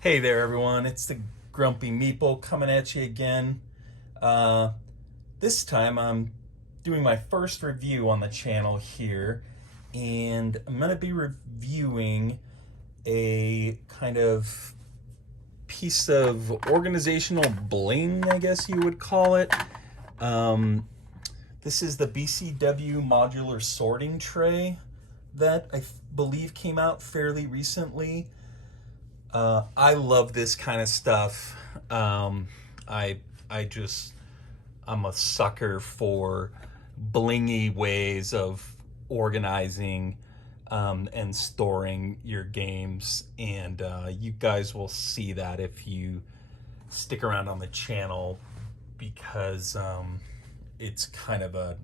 Hey there, everyone. It's the Grumpy Meeple coming at you again. Uh, this time I'm doing my first review on the channel here, and I'm going to be reviewing a kind of piece of organizational bling, I guess you would call it. Um, this is the BCW Modular Sorting Tray that I believe came out fairly recently. I love this kind of stuff. Um, I I just I'm a sucker for blingy ways of organizing and storing your games, and you guys will see that if you stick around on the channel because it's kind of a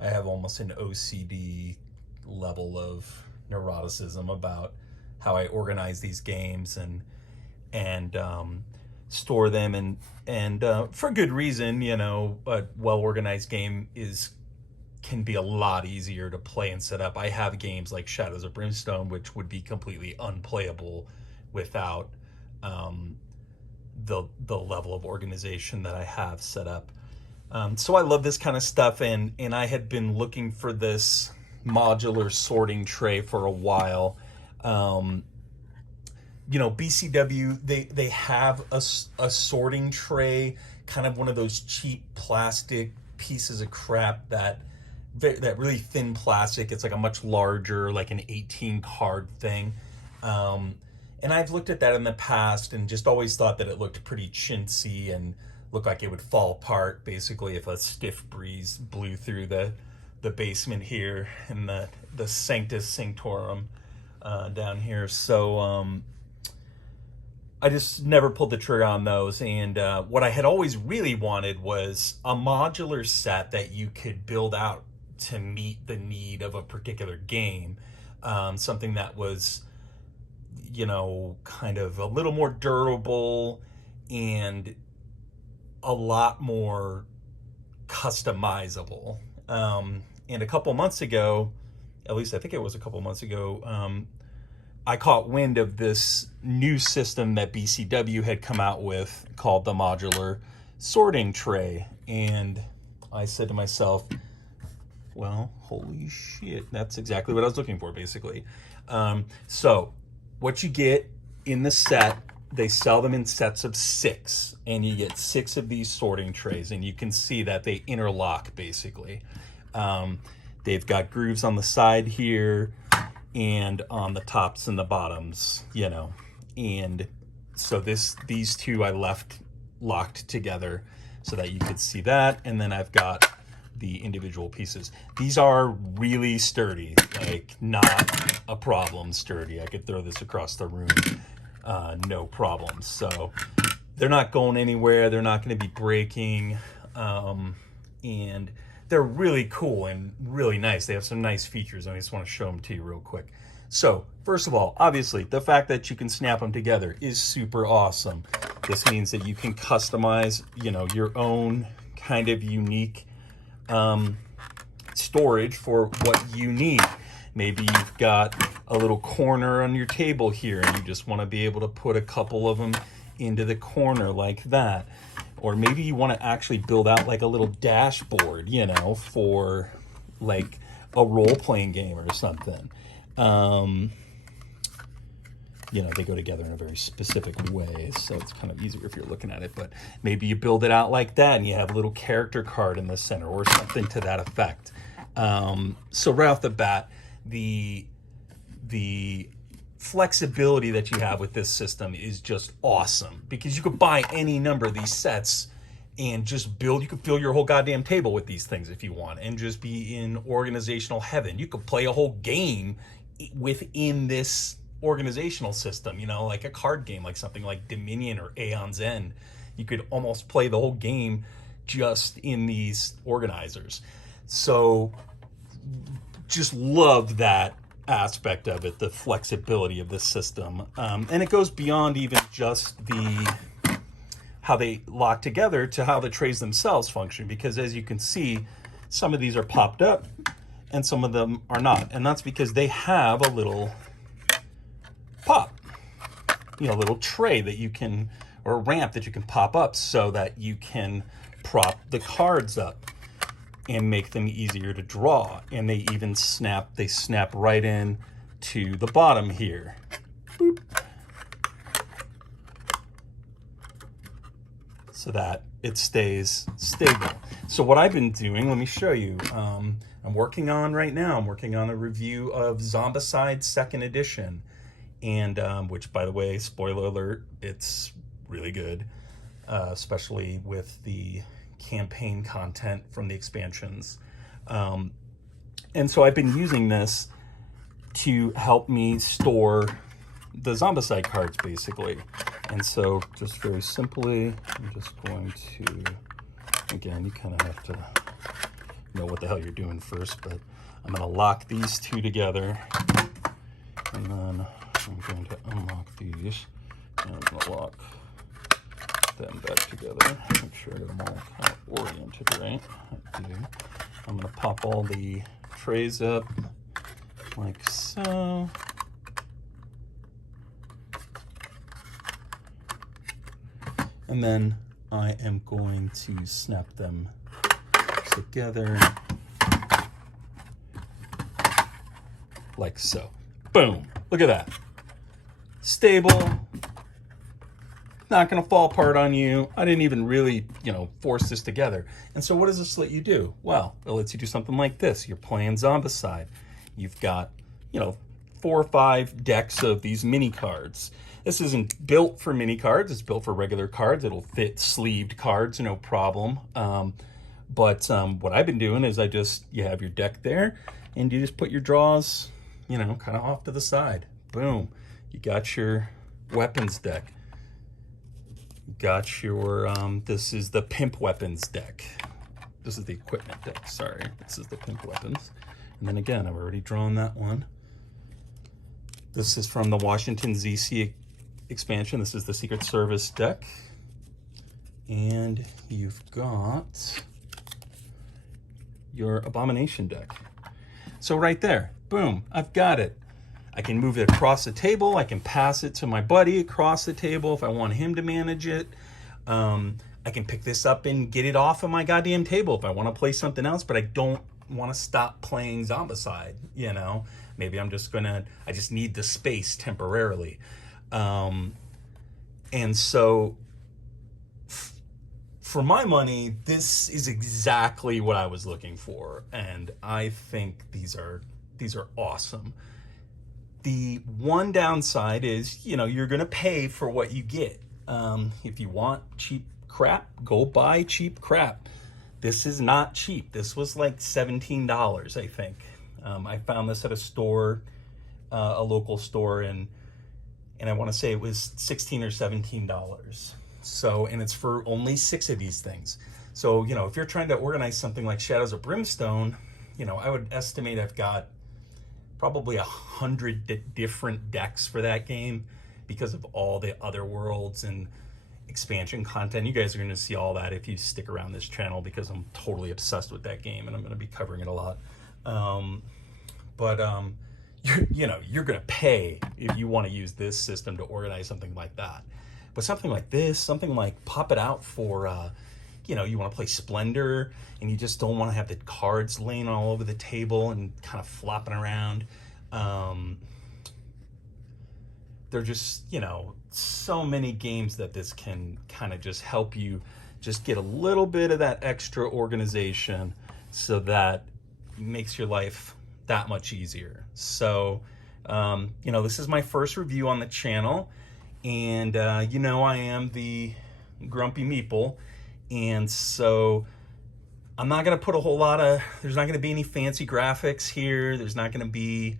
I have almost an OCD level of neuroticism about how I organize these games and store them and for good reason. You know, a well organized game is can be a lot easier to play and set up. I have games like Shadows of Brimstone, which would be completely unplayable without um, the level of organization that I have set up. So I love this kind of stuff, and I had been looking for this modular sorting tray for a while. Um, BCW, they have a sorting tray, kind of one of those cheap plastic pieces of crap that really thin plastic. It's like a much larger, like an 18 card thing. Um, and I've looked at that in the past and just always thought that it looked pretty chintzy and looked like it would fall apart basically if a stiff breeze blew through the basement here in the Sanctus Sanctorum down here. So I just never pulled the trigger on those. And what I had always really wanted was a modular set that you could build out to meet the need of a particular game. Something that was, kind of a little more durable and a lot more customizable. And a couple months ago, at least I think it was a couple months ago, I caught wind of this new system that BCW had come out with called the Modular Sorting Tray. And I said to myself, well, holy shit, that's exactly what I was looking for, basically. So, what you get in the set, they sell them in sets of 6, and you get 6 of these sorting trays, and you can see that they interlock, basically. They've got grooves on the side here and on the tops and the bottoms, and so these two I left locked together so that you could see that. And then I've got the individual pieces. These are really sturdy, like not a problem sturdy. I could throw this across the room, no problem. So they're not going anywhere. They're not going to be breaking. And they're really cool and really nice. They have some nice features. I just want to show them to you real quick. So first of all, obviously, the fact that you can snap them together is super awesome. This means that you can customize, your own kind of unique storage for what you need. Maybe you've got a little corner on your table here and you just want to be able to put a couple of them into the corner like that. Or maybe you want to actually build out like a little dashboard, for like a role-playing game or something. They go together in a very specific way, so it's kind of easier if you're looking at it. But maybe you build it out like that and you have a little character card in the center or something to that effect. So right off the bat, the flexibility that you have with this system is just awesome, because you could buy any number of these sets and just you could fill your whole goddamn table with these things if you want and just be in organizational heaven. You could play a whole game within this organizational system, like a card game, like something like Dominion or Aeon's End. You could almost play the whole game just in these organizers. So just love that aspect of it, the flexibility of this system. And it goes beyond even just how they lock together to how the trays themselves function, because as you can see, some of these are popped up and some of them are not. And that's because they have a little pop little tray that you can, or a ramp that you can pop up so that you can prop the cards up and make them easier to draw. And they even snap right in to the bottom here. Boop. So that it stays stable. So what I've been doing, let me show you. I'm working on a review of Zombicide 2nd Edition. And which, by the way, spoiler alert, it's really good, especially with the campaign content from the expansions. And so I've been using this to help me store the Zombicide cards, basically. And so just very simply, I'm just going to, again, you kind of have to know what the hell you're doing first, but I'm going to lock these two together, and then I'm going to unlock these, and I'm going to lock them back together. Make sure I get them all kind of oriented right. I do. I'm going to pop all the trays up like so. And then I am going to snap them together like so. Boom. Look at that. Stable. Not going to fall apart on you. I didn't even really, force this together. And so what does this let you do? Well, it lets you do something like this. You're playing Zombicide. You've got, 4 or 5 decks of these mini cards. This isn't built for mini cards. It's built for regular cards. It'll fit sleeved cards, no problem. But what I've been doing is you have your deck there, and you just put your draws, kind of off to the side. Boom. You got your weapons deck. You got your, this is the pimp weapons deck. This is the equipment deck, sorry. This is the pimp weapons. And then again, I've already drawn that one. This is from the Washington ZC expansion. This is the Secret Service deck. And you've got your Abomination deck. So right there, boom, I've got it. I can move it across the table. I can pass it to my buddy across the table if I want him to manage it. I can pick this up and get it off of my goddamn table if I want to play something else, but I don't want to stop playing Zombicide, Maybe I just need the space temporarily. And so for my money, this is exactly what I was looking for. And I think these are awesome. The one downside is, you're going to pay for what you get. If you want cheap crap, go buy cheap crap. This is not cheap. This was like $17, I think. I found this at a store, a local store, and I want to say it was $16 or $17. So, and it's for only 6 of these things. So, if you're trying to organize something like Shadows of Brimstone, I would estimate I've got probably 100 different decks for that game because of all the other worlds and expansion content. You guys are going to see all that if you stick around this channel because I'm totally obsessed with that game and I'm going to be covering it a lot. You're going to pay if you want to use this system to organize something like that. But something like this, something like pop it out for, you want to play Splendor and you just don't want to have the cards laying all over the table and kind of flopping around. There are just, so many games that this can kind of just help you just get a little bit of that extra organization so that it makes your life that much easier. So, this is my first review on the channel, and, I am the Grumpy Meeple, and so I'm not going to put a whole lot of, there's not going to be any fancy graphics here. There's not going to be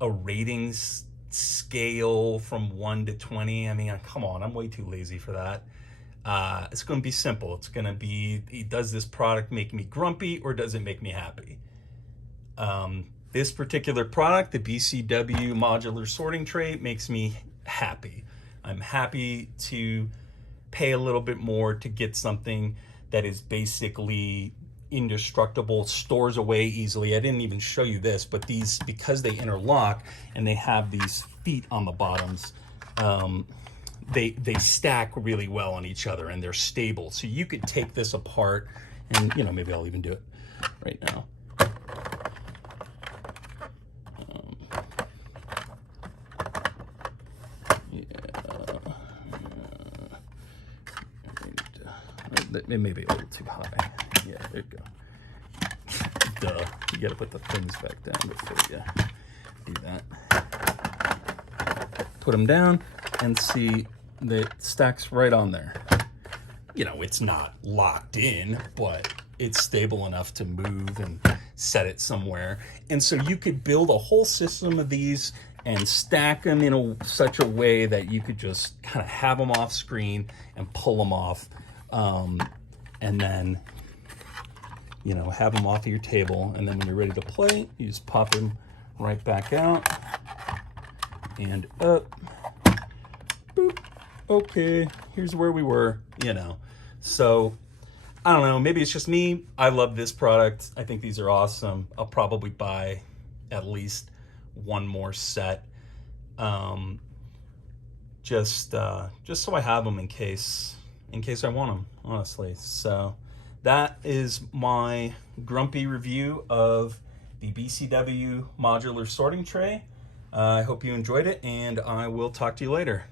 a ratings scale from 1 to 20. I mean, come on, I'm way too lazy for that. It's going to be simple. It's going to be, does this product make me grumpy or does it make me happy? This particular product, the BCW Modular Sorting Tray, makes me happy. I'm happy to pay a little bit more to get something that is basically indestructible, stores away easily. I didn't even show you this, but these, because they interlock and they have these feet on the bottoms, they stack really well on each other and they're stable. So you could take this apart and, you know, maybe I'll even do it right now. It may be a little too high. Yeah, there you go. Duh. You gotta put the pins back down before you do that. Put them down and see that it stacks right on there. You know, it's not locked in, but it's stable enough to move and set it somewhere. And so you could build a whole system of these and stack them in such a way that you could just kind of have them off screen and pull them off. And then, you know, have them off of your table. And then when you're ready to play, you just pop them right back out and up. Boop. Okay, here's where we were, you know. So, I don't know, maybe it's just me. I love this product. I think these are awesome. I'll probably buy at least one more set. Just so I have them in case I want them, honestly. So that is my grumpy review of the BCW Modular Sorting Tray. I hope you enjoyed it, and I will talk to you later.